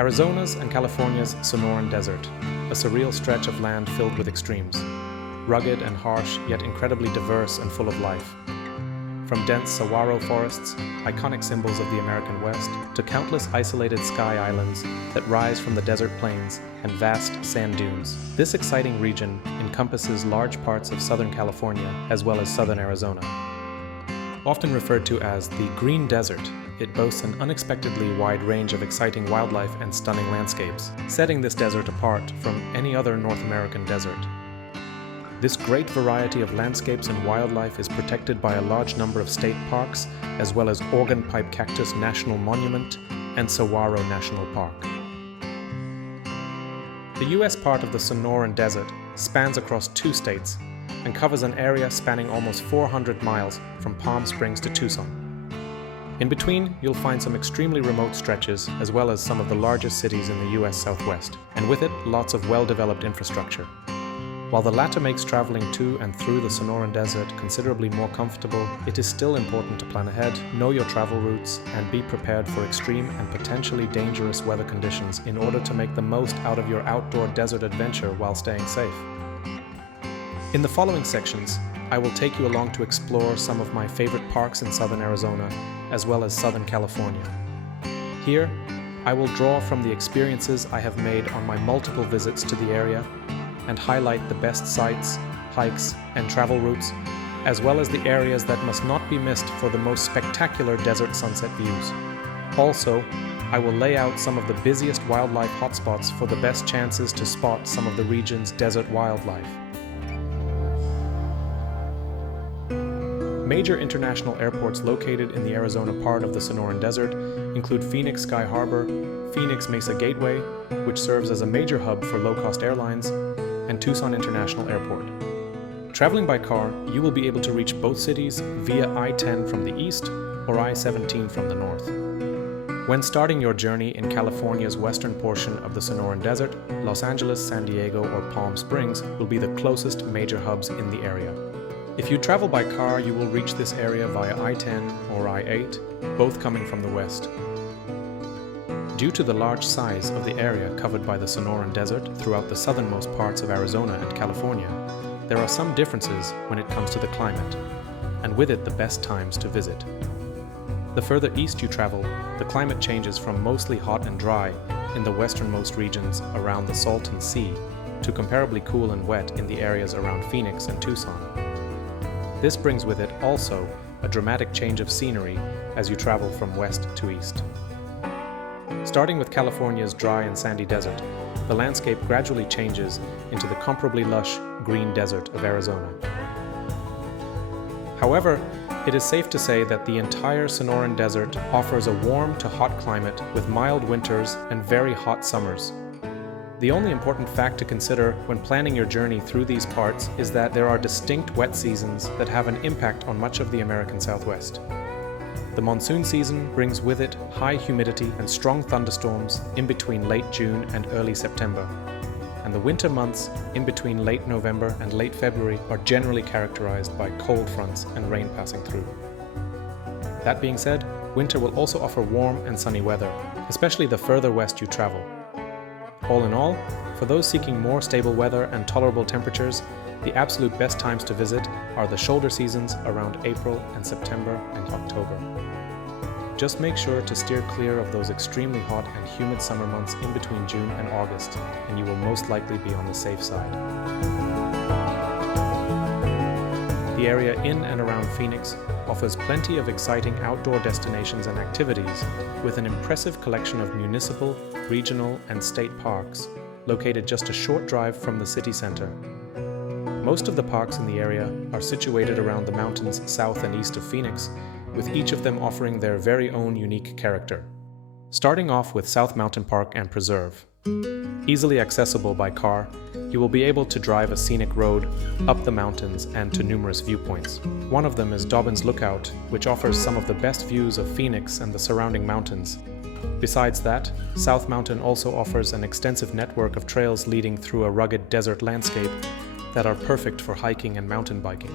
Arizona's and California's Sonoran Desert, a surreal stretch of land filled with extremes. Rugged and harsh, yet incredibly diverse and full of life. From dense saguaro forests, iconic symbols of the American West, to countless isolated sky islands that rise from the desert plains and vast sand dunes. This exciting region encompasses large parts of Southern California as well as Southern Arizona. Often referred to as the Green Desert, it boasts an unexpectedly wide range of exciting wildlife and stunning landscapes, setting this desert apart from any other North American desert. This great variety of landscapes and wildlife is protected by a large number of state parks, as well as Organ Pipe Cactus National Monument and Saguaro National Park. The U.S. part of the Sonoran Desert spans across 2 states and covers an area spanning almost 400 miles from Palm Springs to Tucson. In between, you'll find some extremely remote stretches, as well as some of the largest cities in the U.S. Southwest, and with it, lots of well-developed infrastructure. While the latter makes traveling to and through the Sonoran Desert considerably more comfortable, it is still important to plan ahead, know your travel routes, and be prepared for extreme and potentially dangerous weather conditions in order to make the most out of your outdoor desert adventure while staying safe. In the following sections, I will take you along to explore some of my favorite parks in Southern Arizona, as well as Southern California. Here, I will draw from the experiences I have made on my multiple visits to the area and highlight the best sites, hikes, and travel routes, as well as the areas that must not be missed for the most spectacular desert sunset views. Also, I will lay out some of the busiest wildlife hotspots for the best chances to spot some of the region's desert wildlife. Major international airports located in the Arizona part of the Sonoran Desert include Phoenix Sky Harbor, Phoenix Mesa Gateway, which serves as a major hub for low-cost airlines, and Tucson International Airport. Traveling by car, you will be able to reach both cities via I-10 from the east or I-17 from the north. When starting your journey in California's western portion of the Sonoran Desert, Los Angeles, San Diego, or Palm Springs will be the closest major hubs in the area. If you travel by car, you will reach this area via I-10 or I-8, both coming from the west. Due to the large size of the area covered by the Sonoran Desert throughout the southernmost parts of Arizona and California, there are some differences when it comes to the climate, and with it the best times to visit. The further east you travel, the climate changes from mostly hot and dry in the westernmost regions around the Salton Sea to comparably cool and wet in the areas around Phoenix and Tucson. This brings with it also a dramatic change of scenery as you travel from west to east. Starting with California's dry and sandy desert, the landscape gradually changes into the comparably lush green desert of Arizona. However, it is safe to say that the entire Sonoran Desert offers a warm to hot climate with mild winters and very hot summers. The only important fact to consider when planning your journey through these parts is that there are distinct wet seasons that have an impact on much of the American Southwest. The monsoon season brings with it high humidity and strong thunderstorms in between late June and early September. And the winter months in between late November and late February are generally characterized by cold fronts and rain passing through. That being said, winter will also offer warm and sunny weather, especially the further west you travel. All in all, for those seeking more stable weather and tolerable temperatures, the absolute best times to visit are the shoulder seasons around April and September and October. Just make sure to steer clear of those extremely hot and humid summer months in between June and August, and you will most likely be on the safe side. The area in and around Phoenix offers plenty of exciting outdoor destinations and activities, with an impressive collection of municipal, regional, and state parks, located just a short drive from the city center. Most of the parks in the area are situated around the mountains south and east of Phoenix, with each of them offering their very own unique character. Starting off with South Mountain Park and Preserve. Easily accessible by car, you will be able to drive a scenic road up the mountains and to numerous viewpoints. One of them is Dobbins Lookout, which offers some of the best views of Phoenix and the surrounding mountains. Besides that, South Mountain also offers an extensive network of trails leading through a rugged desert landscape, that are perfect for hiking and mountain biking.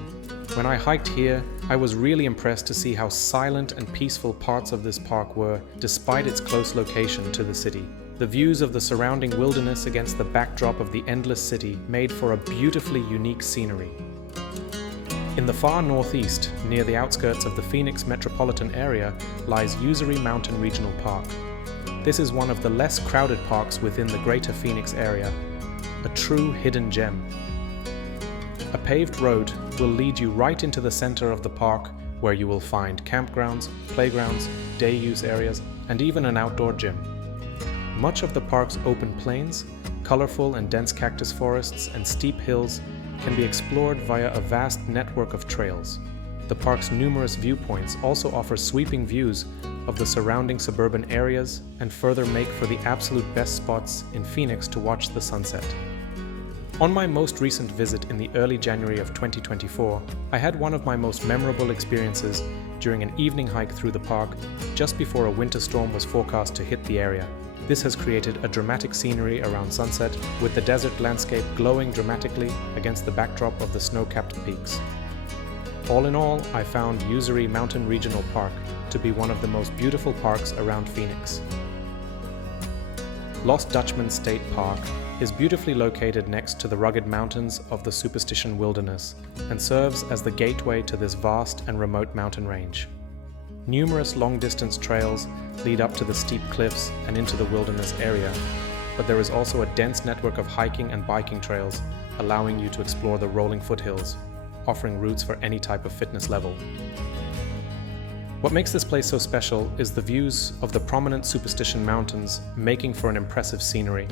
When I hiked here, I was really impressed to see how silent and peaceful parts of this park were, despite its close location to the city. The views of the surrounding wilderness against the backdrop of the endless city made for a beautifully unique scenery. In the far northeast, near the outskirts of the Phoenix metropolitan area, lies Usery Mountain Regional Park. This is one of the less crowded parks within the greater Phoenix area, a true hidden gem. A paved road will lead you right into the center of the park, where you will find campgrounds, playgrounds, day use areas, and even an outdoor gym. Much of the park's open plains, colorful and dense cactus forests, and steep hills can be explored via a vast network of trails. The park's numerous viewpoints also offer sweeping views of the surrounding suburban areas and further make for the absolute best spots in Phoenix to watch the sunset. On my most recent visit in the early January of 2024, I had one of my most memorable experiences during an evening hike through the park just before a winter storm was forecast to hit the area. This has created a dramatic scenery around sunset, with the desert landscape glowing dramatically against the backdrop of the snow-capped peaks. All in all, I found Usery Mountain Regional Park to be one of the most beautiful parks around Phoenix. Lost Dutchman State Park is beautifully located next to the rugged mountains of the Superstition Wilderness and serves as the gateway to this vast and remote mountain range. Numerous long-distance trails lead up to the steep cliffs and into the wilderness area, but there is also a dense network of hiking and biking trails allowing you to explore the rolling foothills, offering routes for any type of fitness level. What makes this place so special is the views of the prominent Superstition Mountains, making for an impressive scenery.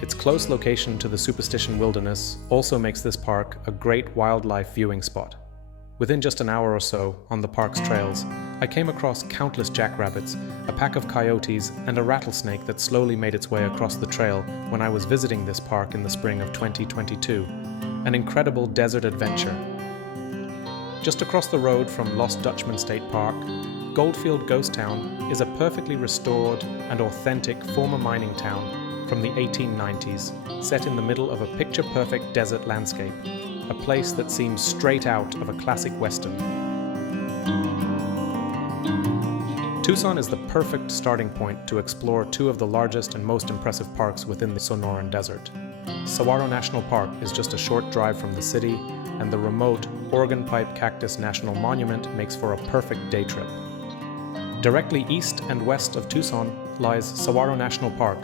Its close location to the Superstition Wilderness also makes this park a great wildlife viewing spot. Within just an hour or so on the park's trails, I came across countless jackrabbits, a pack of coyotes, and a rattlesnake that slowly made its way across the trail when I was visiting this park in the spring of 2022. An incredible desert adventure. Just across the road from Lost Dutchman State Park, Goldfield Ghost Town is a perfectly restored and authentic former mining town from the 1890s, set in the middle of a picture-perfect desert landscape. A place that seems straight out of a classic western. Tucson is the perfect starting point to explore two of the largest and most impressive parks within the Sonoran Desert. Saguaro National Park is just a short drive from the city, and the remote Organ Pipe Cactus National Monument makes for a perfect day trip. Directly east and west of Tucson lies Saguaro National Park,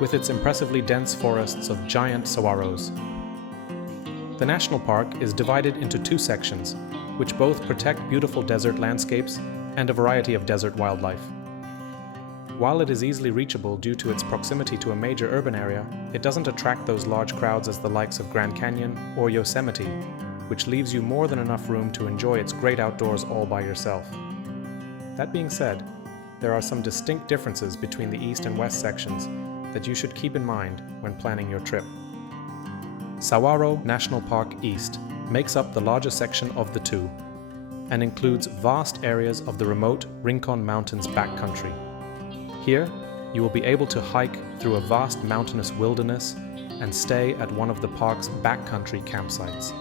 with its impressively dense forests of giant saguaros. The national park is divided into two sections, which both protect beautiful desert landscapes and a variety of desert wildlife. While it is easily reachable due to its proximity to a major urban area, it doesn't attract those large crowds as the likes of Grand Canyon or Yosemite, which leaves you more than enough room to enjoy its great outdoors all by yourself. That being said, there are some distinct differences between the east and west sections that you should keep in mind when planning your trip. Saguaro National Park East makes up the larger section of the two and includes vast areas of the remote Rincon Mountains backcountry. Here, you will be able to hike through a vast mountainous wilderness and stay at one of the park's backcountry campsites.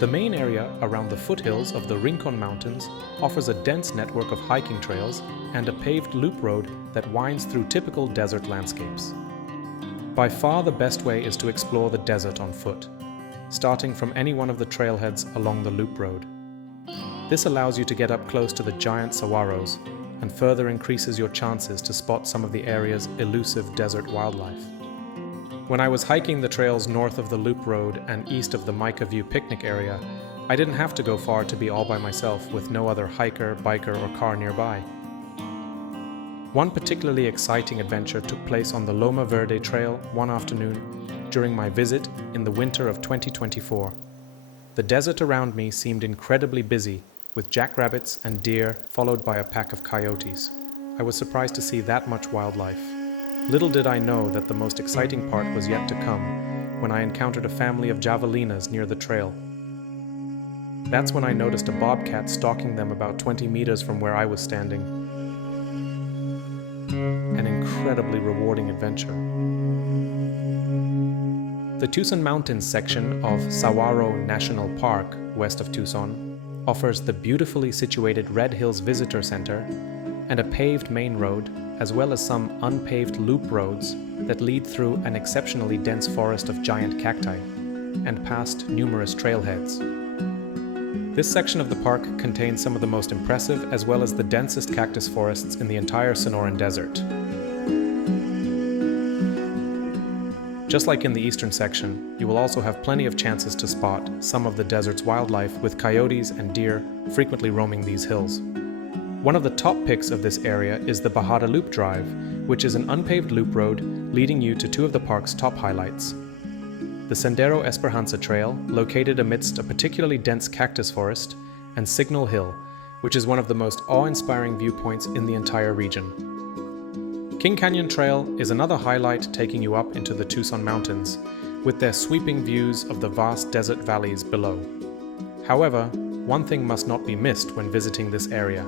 The main area around the foothills of the Rincon Mountains offers a dense network of hiking trails and a paved loop road that winds through typical desert landscapes. By far the best way is to explore the desert on foot, starting from any one of the trailheads along the loop road. This allows you to get up close to the giant saguaros and further increases your chances to spot some of the area's elusive desert wildlife. When I was hiking the trails north of the loop road and east of the Mica View picnic area, I didn't have to go far to be all by myself with no other hiker, biker, or car nearby. One particularly exciting adventure took place on the Loma Verde Trail one afternoon during my visit in the winter of 2024. The desert around me seemed incredibly busy, with jackrabbits and deer followed by a pack of coyotes. I was surprised to see that much wildlife. Little did I know that the most exciting part was yet to come when I encountered a family of javelinas near the trail. That's when I noticed a bobcat stalking them about 20 meters from where I was standing. An incredibly rewarding adventure. The Tucson Mountains section of Saguaro National Park, west of Tucson, offers the beautifully situated Red Hills Visitor Center and a paved main road, as well as some unpaved loop roads that lead through an exceptionally dense forest of giant cacti and past numerous trailheads. This section of the park contains some of the most impressive as well as the densest cactus forests in the entire Sonoran Desert. Just like in the eastern section, you will also have plenty of chances to spot some of the desert's wildlife, with coyotes and deer frequently roaming these hills. One of the top picks of this area is the Bajada Loop Drive, which is an unpaved loop road leading you to two of the park's top highlights. The Sendero Esperanza Trail, located amidst a particularly dense cactus forest, and Signal Hill, which is one of the most awe-inspiring viewpoints in the entire region. King Canyon Trail is another highlight, taking you up into the Tucson Mountains, with their sweeping views of the vast desert valleys below. However, one thing must not be missed when visiting this area,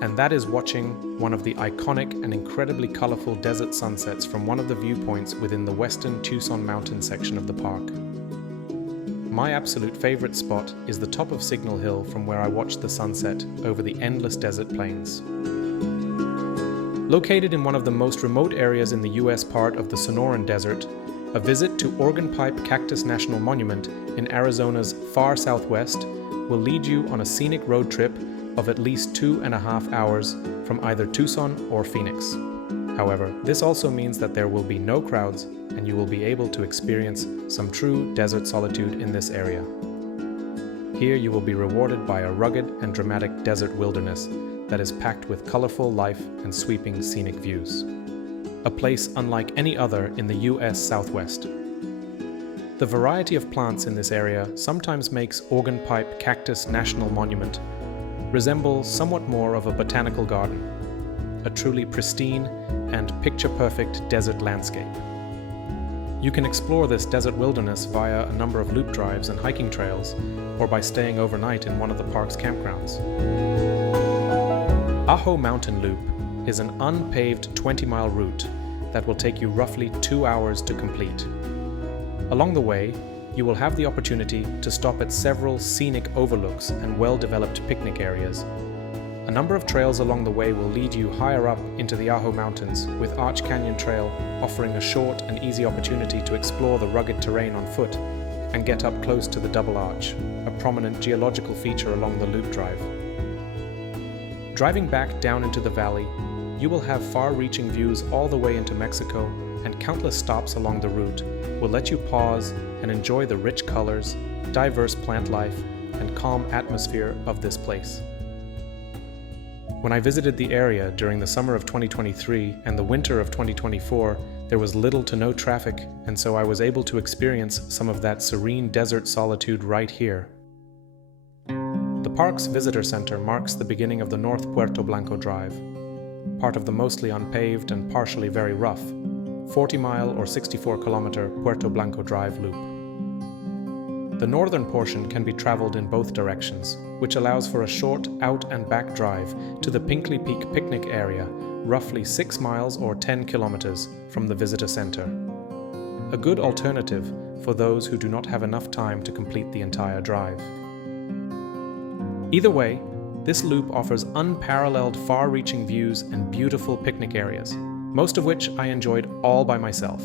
and that is watching one of the iconic and incredibly colorful desert sunsets from one of the viewpoints within the western Tucson Mountain section of the park. My absolute favorite spot is the top of Signal Hill, from where I watched the sunset over the endless desert plains. Located in one of the most remote areas in the US part of the Sonoran Desert, a visit to Organ Pipe Cactus National Monument in Arizona's far southwest will lead you on a scenic road trip of at least 2.5 hours from either Tucson or Phoenix. However, this also means that there will be no crowds and you will be able to experience some true desert solitude in this area. Here you will be rewarded by a rugged and dramatic desert wilderness that is packed with colorful life and sweeping scenic views. A place unlike any other in the US Southwest. The variety of plants in this area sometimes makes Organ Pipe Cactus National Monument resemble somewhat more of a botanical garden, a truly pristine and picture-perfect desert landscape. You can explore this desert wilderness via a number of loop drives and hiking trails, or by staying overnight in one of the park's campgrounds. Ajo Mountain Loop is an unpaved 20-mile route that will take you roughly 2 hours to complete. Along the way, you will have the opportunity to stop at several scenic overlooks and well-developed picnic areas. A number of trails along the way will lead you higher up into the Ajo Mountains, with Arch Canyon Trail offering a short and easy opportunity to explore the rugged terrain on foot and get up close to the Double Arch, a prominent geological feature along the loop drive. Driving back down into the valley, you will have far-reaching views all the way into Mexico, and countless stops along the route will let you pause and enjoy the rich colors, diverse plant life, and calm atmosphere of this place. When I visited the area during the summer of 2023 and the winter of 2024, there was little to no traffic, and so I was able to experience some of that serene desert solitude right here. The park's visitor center marks the beginning of the North Puerto Blanco Drive, part of the mostly unpaved and partially very rough 40-mile or 64-kilometer Puerto Blanco Drive loop. The northern portion can be traveled in both directions, which allows for a short out and back drive to the Pinkley Peak picnic area, roughly 6 miles or 10 kilometers from the visitor center. A good alternative for those who do not have enough time to complete the entire drive. Either way, this loop offers unparalleled far-reaching views and beautiful picnic areas, most of which I enjoyed all by myself.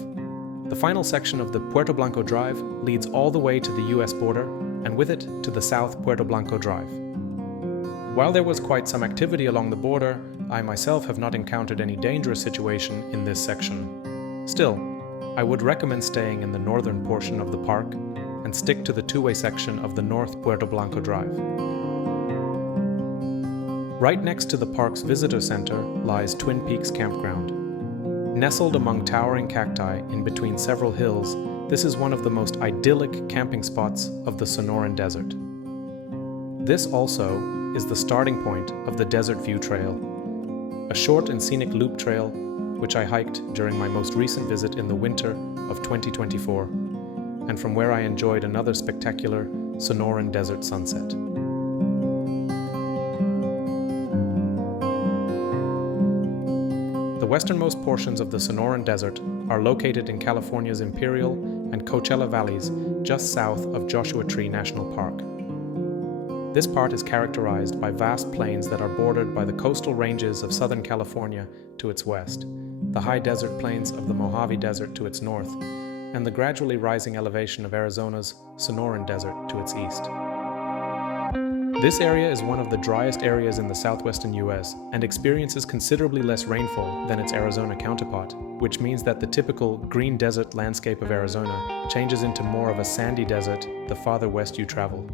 The final section of the Puerto Blanco Drive leads all the way to the US border, and with it to the South Puerto Blanco Drive. While there was quite some activity along the border, I myself have not encountered any dangerous situation in this section. Still, I would recommend staying in the northern portion of the park and stick to the two-way section of the North Puerto Blanco Drive. Right next to the park's visitor center lies Twin Peaks Campground. Nestled among towering cacti in between several hills, this is one of the most idyllic camping spots of the Sonoran Desert. This also is the starting point of the Desert View Trail, a short and scenic loop trail which I hiked during my most recent visit in the winter of 2024, and from where I enjoyed another spectacular Sonoran Desert sunset. The westernmost portions of the Sonoran Desert are located in California's Imperial and Coachella valleys just south of Joshua Tree National Park. This part is characterized by vast plains that are bordered by the coastal ranges of Southern California to its west, the high desert plains of the Mojave Desert to its north, and the gradually rising elevation of Arizona's Sonoran Desert to its east. This area is one of the driest areas in the southwestern US and experiences considerably less rainfall than its Arizona counterpart, which means that the typical green desert landscape of Arizona changes into more of a sandy desert the farther west you travel.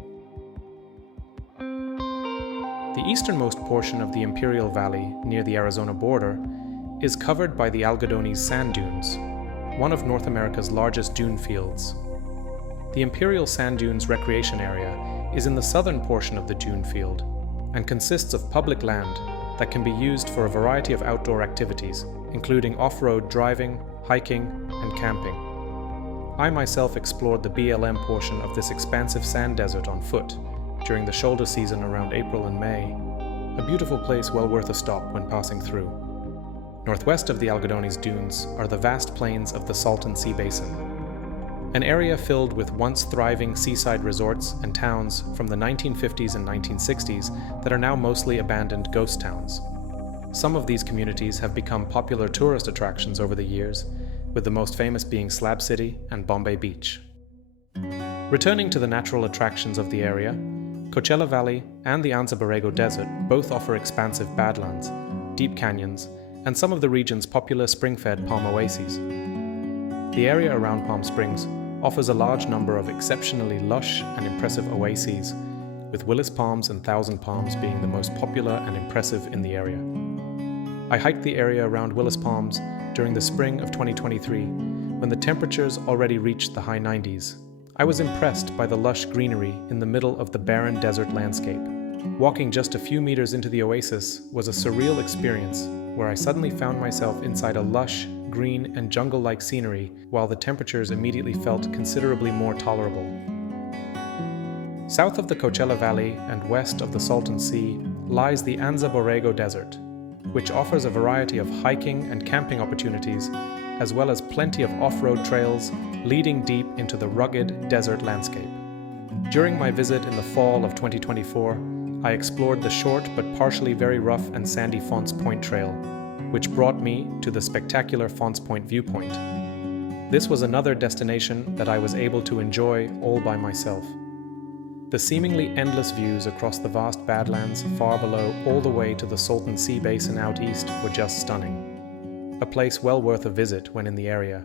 The easternmost portion of the Imperial Valley, near the Arizona border, is covered by the Algodones sand dunes, one of North America's largest dune fields. The Imperial Sand Dunes Recreation Area is in the southern portion of the dune field and consists of public land that can be used for a variety of outdoor activities, including off-road driving, hiking, and camping. I myself explored the BLM portion of this expansive sand desert on foot during the shoulder season around April and May, a beautiful place well worth a stop when passing through. Northwest of the Algodones dunes are the vast plains of the Salton Sea Basin, an area filled with once thriving seaside resorts and towns from the 1950s and 1960s that are now mostly abandoned ghost towns. Some of these communities have become popular tourist attractions over the years, with the most famous being Slab City and Bombay Beach. Returning to the natural attractions of the area, Coachella Valley and the Anza Borrego Desert both offer expansive badlands, deep canyons, and some of the region's popular spring-fed palm oases. The area around Palm Springs offers a large number of exceptionally lush and impressive oases, with Willis palms and Thousand Palms being the most popular and impressive in the area. I hiked the area around Willis Palms during the spring of 2023, when the temperatures already reached the high 90s. I was impressed by the lush greenery in the middle of the barren desert landscape. Walking just a few meters into the oasis was a surreal experience, where I suddenly found myself inside a lush, green, and jungle-like scenery, while the temperatures immediately felt considerably more tolerable. South of the Coachella Valley and west of the Salton Sea lies the Anza Borrego Desert, which offers a variety of hiking and camping opportunities, as well as plenty of off-road trails leading deep into the rugged desert landscape. During my visit in the fall of 2024, I explored the short but partially very rough and sandy Fonts Point Trail, which brought me to the spectacular Fonts Point viewpoint. This was another destination that I was able to enjoy all by myself. The seemingly endless views across the vast badlands far below all the way to the Salton Sea Basin out east were just stunning. A place well worth a visit when in the area.